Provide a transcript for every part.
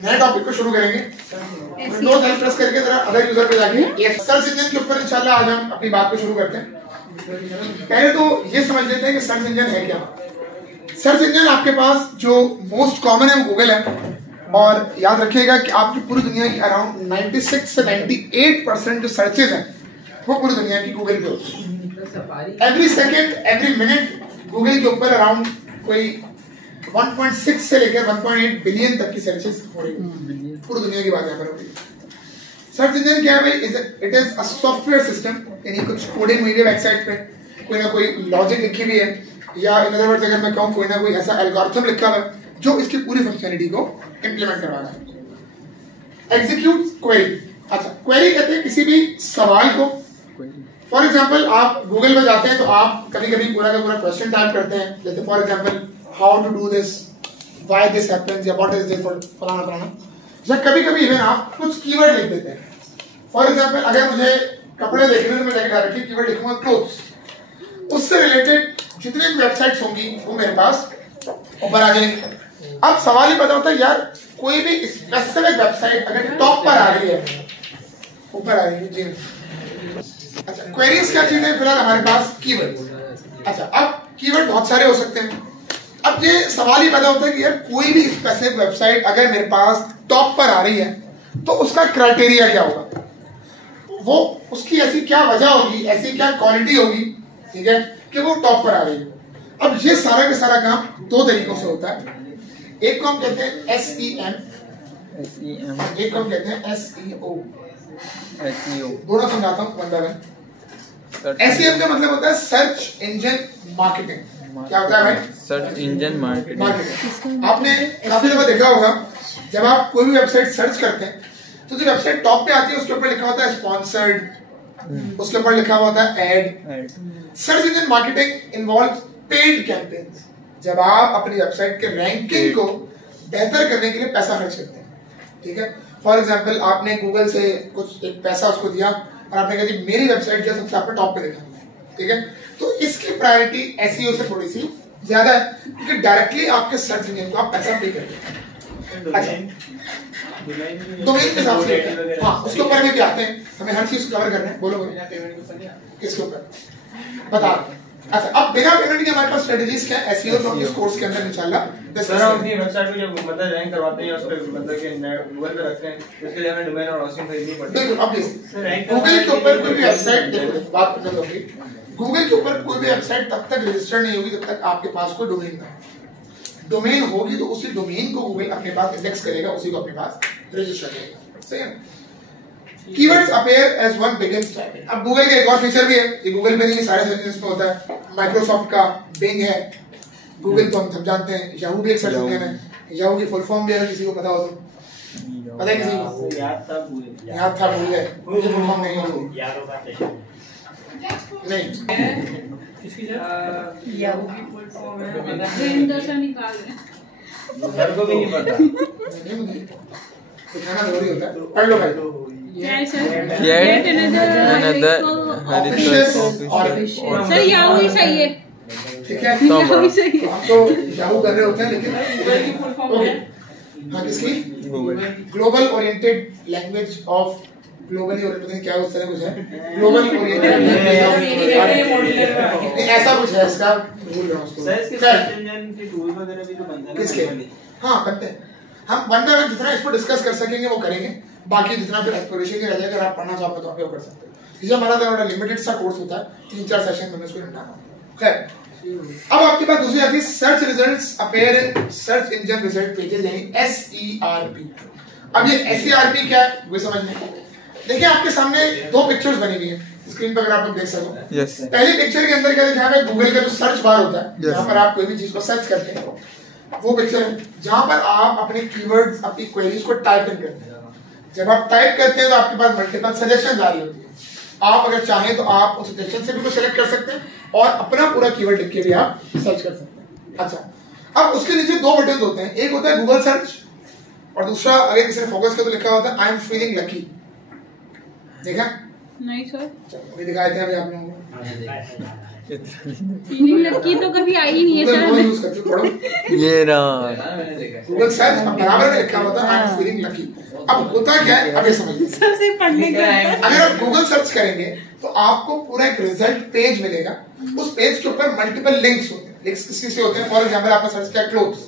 नए टॉपिक को शुरू करेंगे। विंडोज L प्रेस करके जरा अदर यूजर पे जाके सर्च इंजन के ऊपर इंशाल्लाह आज हम अपनी बात को शुरू करते हैं। पहले तो ये समझ लेते हैं कि सर्च इंजन है क्या। सर्च इंजन आपके पास जो मोस्ट कॉमन है वो गूगल है, और याद रखिएगा कि आपकी पूरी दुनिया की अराउंड 96 से 98% जो सर्चेज हैं वो पूरी दुनिया की गूगल पे होती है। Every second every minute Google के ऊपर अराउंड कोई 1.6 से लेकर 1.8 बिलियन तक की सर्चेस हो रही है। पूरी दुनिया की बात यहाँ पर हो रही है। सर्च इंजन क्या है भाई? It is a software system, यानी कुछ कोडिंग हुई है वेबसाइट पे, कोई ना कोई लॉजिक लिखी हुई है, या इन अदर वर्ड्स अगर मैं कहूँ कोई ना कोई ऐसा एल्गोरिथम लिखा हुआ है जो इसकी पूरी फंक्शनलिटी को इंप्लीमेंट करवा रहा है। Execute query. अच्छा, क्वेरी कहते हैं किसी भी सवाल को। फॉर एग्जाम्पल आप गूगल में जाते हैं तो आप कभी कभी पूरा का पूरा क्वेश्चन टाइप करते हैं, जैसे for example how to do this, why this happens, या व्हाट इज दिस, फलाना फलाना, या कभी कभी इवन आप कुछ कीवर्ड लिख देते हैं। फॉर एग्जाम्पल अगर मुझे कपड़े देखने में जाके डायरेक्टली कीवर्ड लिखूंगा क्लोथ्स, उससे रिलेटेड जितनी भी वेबसाइट्स होंगी वो मेरे पास ऊपर आ जाएंगी। अब सवाल ही पता होता है यार, कोई भी स्पेसिफिक वेबसाइट अगर टॉप पर आ रही है, ऊपर आ रही है जी। अच्छा, क्वेरीज क्या चीज है? फिलहाल हमारे पास कीवर्ड। अच्छा, अब कीवर्ड बहुत सारे हो सकते हैं। अब ये सवाल ही पैदा होता है कि यार कोई भी स्पेसिफिक वेबसाइट अगर मेरे पास टॉप पर आ रही है तो उसका क्राइटेरिया क्या होगा, वो उसकी ऐसी क्या वजह होगी, ऐसी क्या क्वालिटी होगी, ठीक है, कि वो टॉप पर आ रही है। अब ये सारा का सारा काम दो तरीकों से होता है। एक को हम कहते हैं SEM, एक को हम कहते हैं SEO। दोनों समझाता हूँ वन बाय वन। SEM का मतलब होता है सर्च इंजन मार्केटिंग। क्या होता है भाई? Search engine marketing. आपने काफी दफा देखा होगा जब आप कोई भी वेबसाइट सर्च करते हैं तो जो वेबसाइट टॉप पे आती है उसके ऊपर लिखा होता है स्पॉन्सर्ड, उसके ऊपर लिखा होता है ad. Search engine marketing involve paid campaigns. जब आप अपनी वेबसाइट के रैंकिंग को बेहतर करने के लिए पैसा खर्च करते हैं, ठीक है। फॉर एग्जाम्पल आपने गूगल से कुछ एक पैसा उसको दिया और आपने कहा मेरी वेबसाइट जो सबसे आपने टॉप पे देखा, ठीक है, तो इसकी प्रायोरिटी SEO से थोड़ी सी ज्यादा है, क्योंकि डायरेक्टली आपके सर्च इंजन को आप पैसा पे करते हैं। अच्छा, डोमेन के हिसाब से, हाँ, उसके ऊपर भी आते हैं, हमें हर चीज कवर करना है। बोलो किसके ऊपर बता। अच्छा, अब बिना पेमेंट के हमारे पास स्ट्रेटजीज क्या है SEO तो इस कोर्स के अंदर इंशाल्लाह सर हम अपनी वेबसाइट पे जब मतलब रैंक करवाते हैं, उस पे मतलब कि गूगल पे रखते हैं, उसके लिए हमें डोमेन और हॉस्टिंग खरीदनी पड़ती है। बिल्कुल ऑब्वियसली गूगल के ऊपर कोई भी वेबसाइट, देखो बात करना होगी, गूगल के ऊपर कोई भी वेबसाइट तब तक रजिस्टर नहीं होगी जब तक आपके पास कोई डोमेन ना हो। डोमेन होगी तो उसी डोमेन को गूगल अपने पास इंडेक्स करेगा, उसी को अपने पास रजिस्टर करेगा। सही है। Keywords appear as one begins typing। अब गूगल का एक और फीचर भी है, ये गूगल पे नहीं, सारे सर्च इंजन में होता है। माइक्रोसॉफ्ट का बिंग है, गूगल तो हम सब जानते हैं, याहू भी एक सर्च इंजन है। याहू की फुल फॉर्म भी है, किसी को पता हो तो पता है? किसी को याद था भूल गए, मुझे फुल फॉर्म नहीं हो नहीं। याहू की फुल फॉर्म है, निकाल सर को भी नहीं पता, दिखाना जरूरी होता है। पढ़ लो भाई। Yet another सर याहू ही सही है, ठीक है, याहू ही सही है। आप तो याहू कर रहे होते हैं, लेकिन ओके, हाँ, किसकी? Global oriented language of, globally oriented क्या उस तरह कुछ है, ग्लोबल ओरिएंटेड ऐसा कुछ है, इसका भूल रहा हूँ उसको। सर इसके सर्च इंजन के टूल वगैरह भी तो बनते हैं किसके? हाँ, बनते हैं। हम वन बाय वन जितना इसको डिस्कस कर सकेंगे वो करेंगे, बाकी जितना फिर एक्सप्लोरेशन के रह जाएगा, अगर आप पढ़ना चाहो तो आप वो कर सकते हो। ये हमारा थोड़ा लिमिटेड सा कोर्स होता है, 3-4 सेशन में इसको निपटाना। खैर, अब आपके पास दूसरी आती है search results appear in search engine result pages, यानी SERP। अब ये SERP क्या है वो समझने, देखिए आपके सामने दो पिक्चर्स बनी हुई है स्क्रीन पर, अगर आप लोग देख सको। पहली पिक्चर के अंदर क्या दिखाया है? गूगल का जो सर्च बार होता है, जहाँ पर आप कोई भी चीज को सर्च करते हैं, वो पिक्चर है जहां पर आप अपने कीवर्ड्स, अपनी क्वेरीज को टाइप इन करते हैं। जब आप टाइप करते हैं तो आपके पास मल्टीपल सजेशन आ रही होती है। आप अगर चाहें तो आप उस सजेशन से भी कुछ सेलेक्ट कर सकते हैं और अपना पूरा कीवर्ड लिख के भी आप सर्च कर सकते हैं। अच्छा, अब उसके नीचे दो बटन होते हैं, एक होता है गूगल सर्च और दूसरा अगर किसी ने फोकस किया तो लिखा होता है आई एम फीलिंग लकी। देखा? नहीं सर, चलो अभी दिखाए थे अभी आप लोगों को। फीलिंग लकी तो कभी आई नहीं है गूगल वो सर। यूज करते हो, पढ़ो ये ना गूगल सर्च बराबर में लिखा होता है आई एम फीलिंग लकी। अब होता क्या है, अब ये समझिए, सबसे पढ़ने का अगर आप गूगल सर्च करेंगे तो आपको पूरा एक रिजल्ट पेज मिलेगा। उस पेज के ऊपर मल्टीपल लिंक्स होते हैं। लिंक्स किसी से होते हैं, फॉर एग्जांपल आपने सर्च किया क्लोथ्स,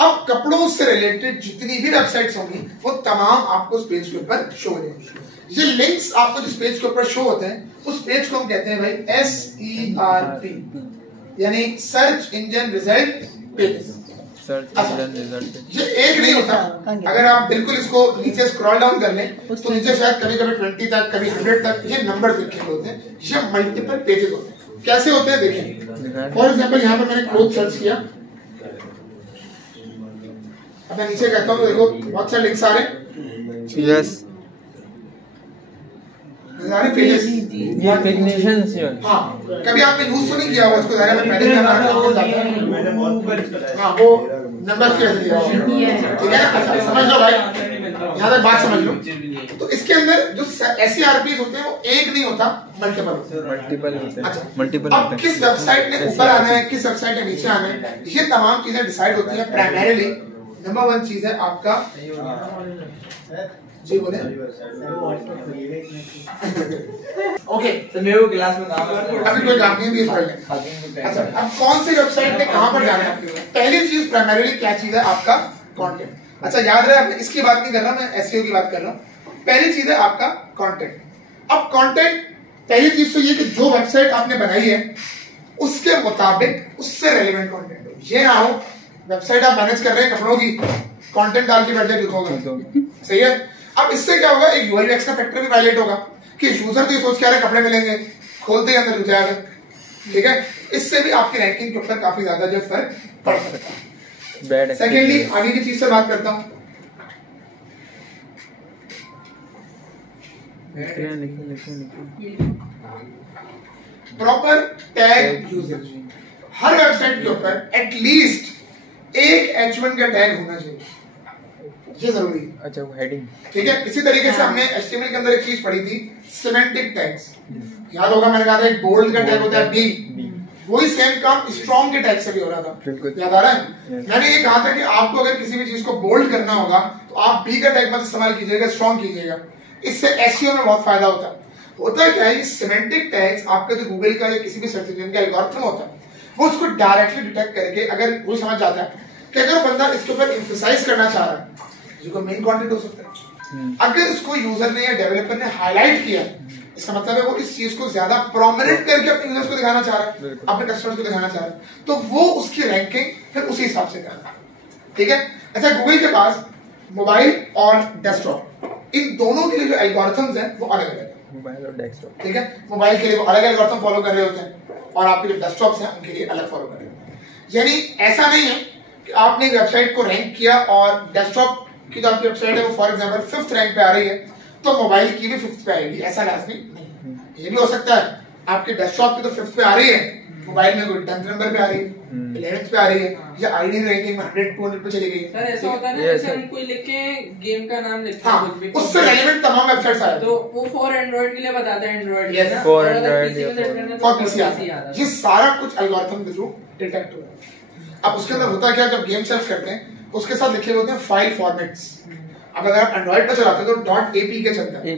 अब कपड़ों से रिलेटेड जितनी भी वेबसाइट्स होंगी वो तमाम आपको उस पेज के ऊपर शो हो जाएंगी। ये लिंक्स आपको जिस पेज के ऊपर शो होते हैं उस पेज को हम कहते हैं भाई SERP, यानी search engine result page. Search engine result. ये एक नहीं होता, अगर आप बिल्कुल इसको नीचे स्क्रॉल डाउन कर लें तो नीचे शायद कभी कभी 20 तक, कभी 100 तक ये नंबर लिखे होते हैं। ये मल्टीपल पेजेस होते हैं। कैसे होते हैं देखिए, फॉर एग्जांपल यहाँ पर मैंने क्लोथ सर्च किया, अब मैं नीचे कहता हूँ तो देखो बहुत सारे लिंक्स आ रहे हैं। यस सारे पेजेस, ये टेक्नीशियंस जो हाँ कभी आपने यूज तो नहीं किया होगा इसको, ज़ाहिर है पहले भी हमारा काम जाता है। मैंने बहुत बार चलाया। हाँ वो नंबर कैसे दिया होगा, ठीक है ना। अच्छा समझ लो भाई, यहाँ तक बात समझ लो। तो इसके अंदर जो SERPs होते हैं वो एक नहीं होता, मल्टीपल होते हैं। मल्टीपल होते हैं। अच्छा मल्टीपल अब होते हैं। किस वेबसाइट ने ऊपर आना है, किस वेबसाइट ने नीचे आना है, ये तमाम चीजें डिसाइड होती हैं प्राइमरीली। नंबर 1 चीज है आपका, जी बोले ओके तो मेरे को क्लास में काम है। अभी कोई काम नहीं भी पढ़ लें। अच्छा अब कौन सी वेबसाइट ने कहां पर जाना है, पहली चीज प्राइमरीली क्या चीज है आपका कंटेंट। अच्छा याद रहे, मैं इसकी बात नहीं कर रहा, मैं एसईओ की बात कर रहा हूं। पहली चीज है आपका कंटेंट। अब कंटेंट पहली चीज तो ये कि जो वेबसाइट आपने बनाई है उसके मुताबिक उससे रेलेवेंट कंटेंट हो। ये ना हो वेबसाइट आप मैनेज कर रहे हैं कपड़ों की, कंटेंट डाल के बैठे लिखोगे, सही है। अब इससे क्या होगा, एक यूआई यूएक्स का फैक्टर भी वायलेट होगा कि यूजर तो ये सोच के आ रहे कपड़े मिलेंगे, खोलते ही अंदर घुस जाएगा, ठीक है। इससे भी आपकी रैंकिंग के ऊपर काफी ज्यादा जो फर्क पड़ सकता है। सेकेंडली आगे की चीज से बात करता हूँ, प्रॉपर टैग यूजेज। हर वेबसाइट के ऊपर एटलीस्ट एक H1 का टैग होना चाहिए, ये जरूरी है। अच्छा वो हेडिंग, ठीक है। इसी तरीके से हमने HTML के अंदर एक चीज पढ़ी थी, सिमेंटिक टैग्स। याद होगा मैंने कहा था एक बोल्ड का टैग होता है B, वही सेम काम स्ट्रॉन्ग के टैग से भी हो रहा था, याद आ रहा है। मैंने ये कहा था कि आपको अगर किसी भी चीज को बोल्ड करना होगा तो आप B का टैग मत इस्तेमाल कीजिएगा, स्ट्रॉन्ग कीजिएगा, इससे SEO में बहुत फायदा होता है। होता है क्या है, सिमेंटिक टैग्स आपका जो गूगल का या किसी भी सर्च इंजन का एल्गोरिथम होता है वो उसको डायरेक्टली डिटेक्ट करके अगर वो समझ जाता है कि अगर बंदा इसके ऊपर एम्फसाइज करना चाह रहा है, जो मेन कंटेंट हो सकता है, अगर इसको यूजर ने या डेवलपर ने हाईलाइट किया, इसका मतलब है वो इस चीज को ज्यादा प्रोमिनेंट करके अपने यूजर्स को दिखाना चाह रहा है, अपने कस्टमर्स को दिखाना चाह रहा है, तो वो उसकी रैंकिंग फिर उसी हिसाब से करना है, ठीक है। अच्छा गूगल के पास मोबाइल और डेस्कटॉप इन दोनों के लिए जो एल्गोरिथम्स हैं वो अलग अलग है, मोबाइल और डेस्कटॉप, ठीक है। मोबाइल के लिए वो अलग एल्गोरिथम फॉलो कर रहे होते हैं और आपके जो डेस्कटॉप्स हैं उनके लिए अलग फॉलो कर रहे होते हैं। यानी ऐसा नहीं है कि आपने एक वेबसाइट को रैंक किया और डेस्कटॉप की जो आपकी वेबसाइट है वो फॉर एग्जांपल 5th रैंक पे आ रही है तो मोबाइल की भी 5th पे आएगी, ऐसा लाजमी नहीं। ये भी हो सकता है आपके डेस्कटॉप की तो 5th पे आ रही है, मोबाइल में कोई 10th नंबर पे आ रही है, 11th पे आ रही है, या आईडी रैंकिंग में 100 200 पे चली गई। सर ऐसा होता है ना, जैसे हम कोई लिखे गेम का नाम लिखते हैं कुछ भी, उससे रेलेवेंट तमाम वेबसाइट्स आ तो वो फॉर एंड्रॉइड के लिए बताते हैं एंड्रॉइड Yes, for और अगर Android PC में या सेट करना है फॉर तो पीसी आता है। ये सारा कुछ एल्गोरिथम के थ्रू डिटेक्ट होता है। अब उसके अंदर होता क्या, जब गेम सर्च करते हैं उसके साथ लिखे होते हैं फाइल फॉर्मेट्स। अब अगर आप एंड्रॉइड पर चलाते हो तो .apk चलता है,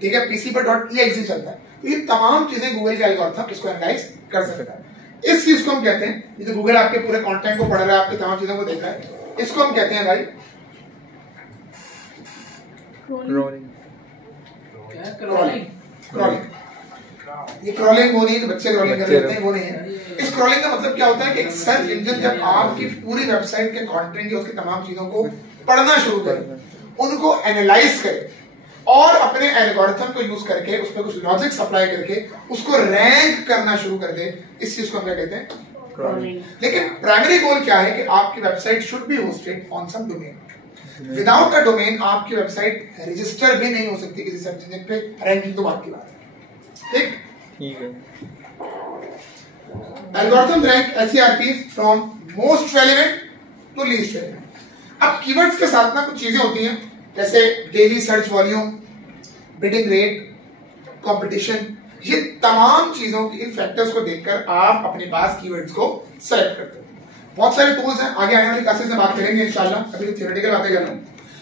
ठीक है, पीसी पर .exe चलता है। तो ये तमाम चीजें गूगल का एल्गोरिथम इसको एनालाइज कर सकता है। इस चीज को हम कहते हैं, ये जो गूगल आपके पूरे कंटेंट को पढ़ रहा है, आपकी तमाम चीजों को देख रहा है, इसको हम कहते हैं भाई क्रॉलिंग। ये क्रॉलिंग वो नहीं है, बच्चे क्रॉलिंग कर रहे हैं, वो नहीं है। इस क्रॉलिंग का मतलब क्या होता है कि एक सर्च इंजन जब आपकी पूरी वेबसाइट के कंटेंट या उसकी तमाम चीजों को पढ़ना शुरू करे, उनको एनालाइज करे और अपने एल्गोरिथम को यूज करके उस पर कुछ लॉजिक अप्लाई करके उसको रैंक करना शुरू कर दे, इस चीज को हम क्या कहते हैं, क्रॉलिंग। लेकिन प्राइमरी गोल क्या है कि आपकी website should be hosted on some domain. Without a domain आपकी वेबसाइट रजिस्टर भी नहीं हो सकती किसी सर्च इंजन पे, रैंकिंग तो बात की बात है, ठीक है। Algorithm rank SERPs from most relevant to least relevant. अब कीवर्ड्स के साथ ना कुछ चीजें होती हैं जैसे daily search volume, bidding rate, competition, ये तमाम चीजों की, इन फैक्टर्स को देखकर आप अपने पास कीवर्ड्स को सेलेक्ट करते हो। बहुत सारे टूल्स हैं, आगे आने वाली क्लासेस में बात करेंगे इंशाल्लाह। अभी तो थियोरेटिकल बातें कर रहा हूँ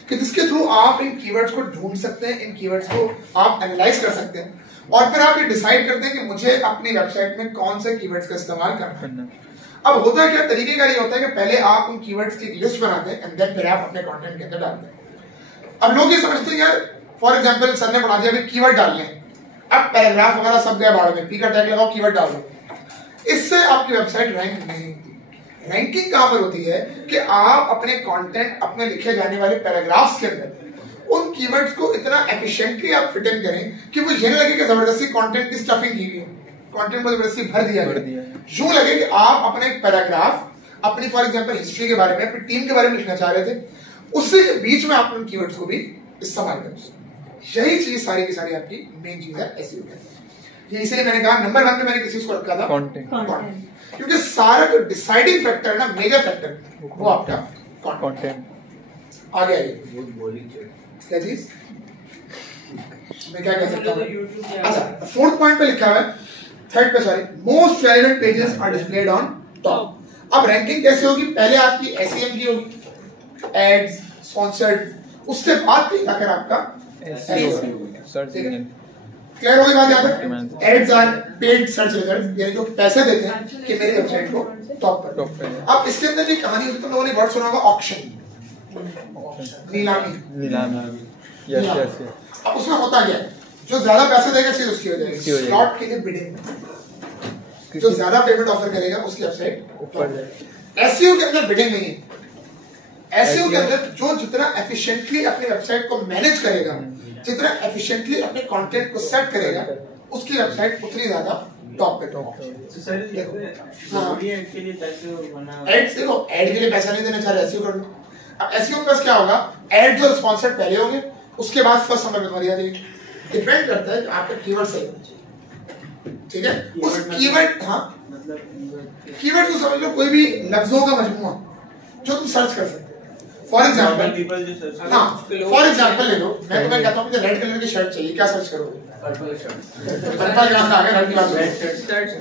कि जिसके थ्रू आप इन कीवर्ड्स को ढूंढ सकते हैं, इन कीवर्ड्स को आप एनालाइज कर सकते हैं और फिर आप ये डिसाइड करते हैं कि मुझे अपनी वेबसाइट में कौन से कीवर्ड्स का इस्तेमाल करना है। अब होता है क्या, तरीके का ये होता है कि पहले आप उन कीवर्ड्स की लिस्ट बनाते हैं एंड देन फिर आप अपने कंटेंट के अंदर डालते हैं। अब लोग ये समझते हैं यार, फॉर एग्जांपल सर ने पढ़ा दिया अभी कीवर्ड डालने हैं, अब पैराग्राफ वगैरह सब गए बाढ़ में, पी का टैग लगाओ, कीवर्ड डालो, इससे आपकी वेबसाइट रैंक नहीं होती। रैंकिंग कहां पर होती है कि आप अपने कंटेंट, अपने लिखे जाने वाले पैराग्राफ्स के अंदर उन कीवर्ड्स को इतना एफिशिएंटली आप फिट इन करें कि वो ये लगे कि जबरदस्ती कंटेंट की स्टफिंग की गई, कंटेंट को जबरदस्ती भर दिया गया। यूं लगे कि आप अपना एक पैराग्राफ अपनी फॉर एग्जांपल हिस्ट्री के बारे में, अपनी टीम के बारे में लिखना चाह रहे थे, उससे बीच में आप उन कीवर्ड्स को भी इस्तेमाल करें। यही चीज सारी की सारी आपकी मेन चीज है एसईओ के। ये इसलिए मैंने कहा नंबर 1 पे मैंने किस चीज को रखा था, कंटेंट, क्योंकि सारा जो डिसाइडिंग फैक्टर है ना, मेजर फैक्टर, वो आपका कंटेंट। आगे आइए, क्या चीज मैं क्या कह सकता हूं। अच्छा, 4th पॉइंट पे लिखा हुआ है, 3rd पे sorry, most relevant pages are displayed on top. अब रैंकिंग कैसे होगी, पहले आपकी एसईएम की होगी, एड्स, स्पॉन्सर्ड, उसके बाद फिर आकर आपका सर्च इंजन। क्लियर होगी बात? यहाँ पर ads are paid search results, यानी जो पैसे देते हैं कि मेरी वेबसाइट को टॉप पर। अब इसके अंदर जो कहानी होती है, तुम लोगों ने वर्ड सुना होगा, ऑक्शन, नीलामी। Yes yes. अब उसमें होता क्या है, जो ज्यादा पैसे देगा चीज उसकी हो जाएगी, स्लॉट के लिए बिडिंग, जो ज्यादा पेमेंट ऑफर करेगा उसकी वेबसाइट ऊपर जाएगी। एसईओ के अंदर बिडिंग नहीं है, एसईओ के अंदर जो जितना एफिशिएंटली अपनी वेबसाइट को मैनेज करेगा, जितना एफिशिएंटली अपने कंटेंट को सेट करेगा, उसकी वेबसाइट उतनी ज्यादा टॉप पे टॉप। एड के लिए पैसा नहीं देना चाह रहे, एसईओ कर लो। अब एसईओ में क्या होगा, एड्स और स्पॉन्सर्ड पहले होंगे, उसके बाद फर्स्ट नंबर पे तुम्हारी आ जाएगी। डिपेंड करता है कि आपका कीवर्ड सही होना चाहिए, ठीक है। उस कीवर्ड, हाँ कीवर्ड को समझ लो कोई भी लफ्जों का मजमूआ जो तुम सर्च कर सकते हो। फॉर एग्जाम्पल, हाँ फॉर एग्जाम्पल ले लो, मैं तुम्हें कहता हूँ मुझे रेड कलर की शर्ट चाहिए, क्या सर्च करोगे? Purple shirt. पर्पल कहाँ से आ गया?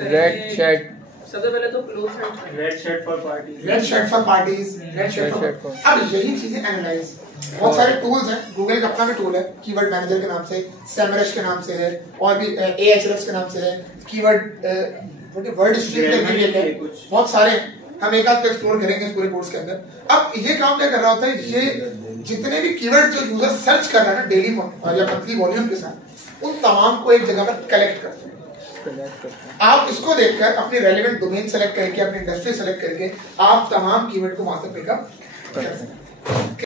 Red shirt. सबसे पहले तो cloth search, red shirt for parties, red shirt for parties, red shirt for. अब यही चीजें एनालाइज, बहुत सारे टूल्स हैं, गूगल का अपना भी टूल है कीवर्ड मैनेजर के नाम से, सेमरश के नाम से है, और भी एएचआरएस के नाम से है, कीवर्ड वर्ड स्ट्रीम करके है, बहुत सारे हम एक आध एक्सप्लोर करेंगे इस पूरे कोर्स के अंदर। अब ये काम क्या कर रहा होता है, ये जितने भी कीवर्ड जो यूजर सर्च कर रहा है ना डेली या मंथली वॉल्यूम के साथ, उन तमाम को एक जगह पर कलेक्ट करते हैं। आप इसको देखकर अपनी रेलेवेंट डोमेन सेलेक्ट करके, अपनी इंडस्ट्री सेलेक्ट करके आप तमाम कीवर्ड को वहां से पिकअप कर सकते हैं।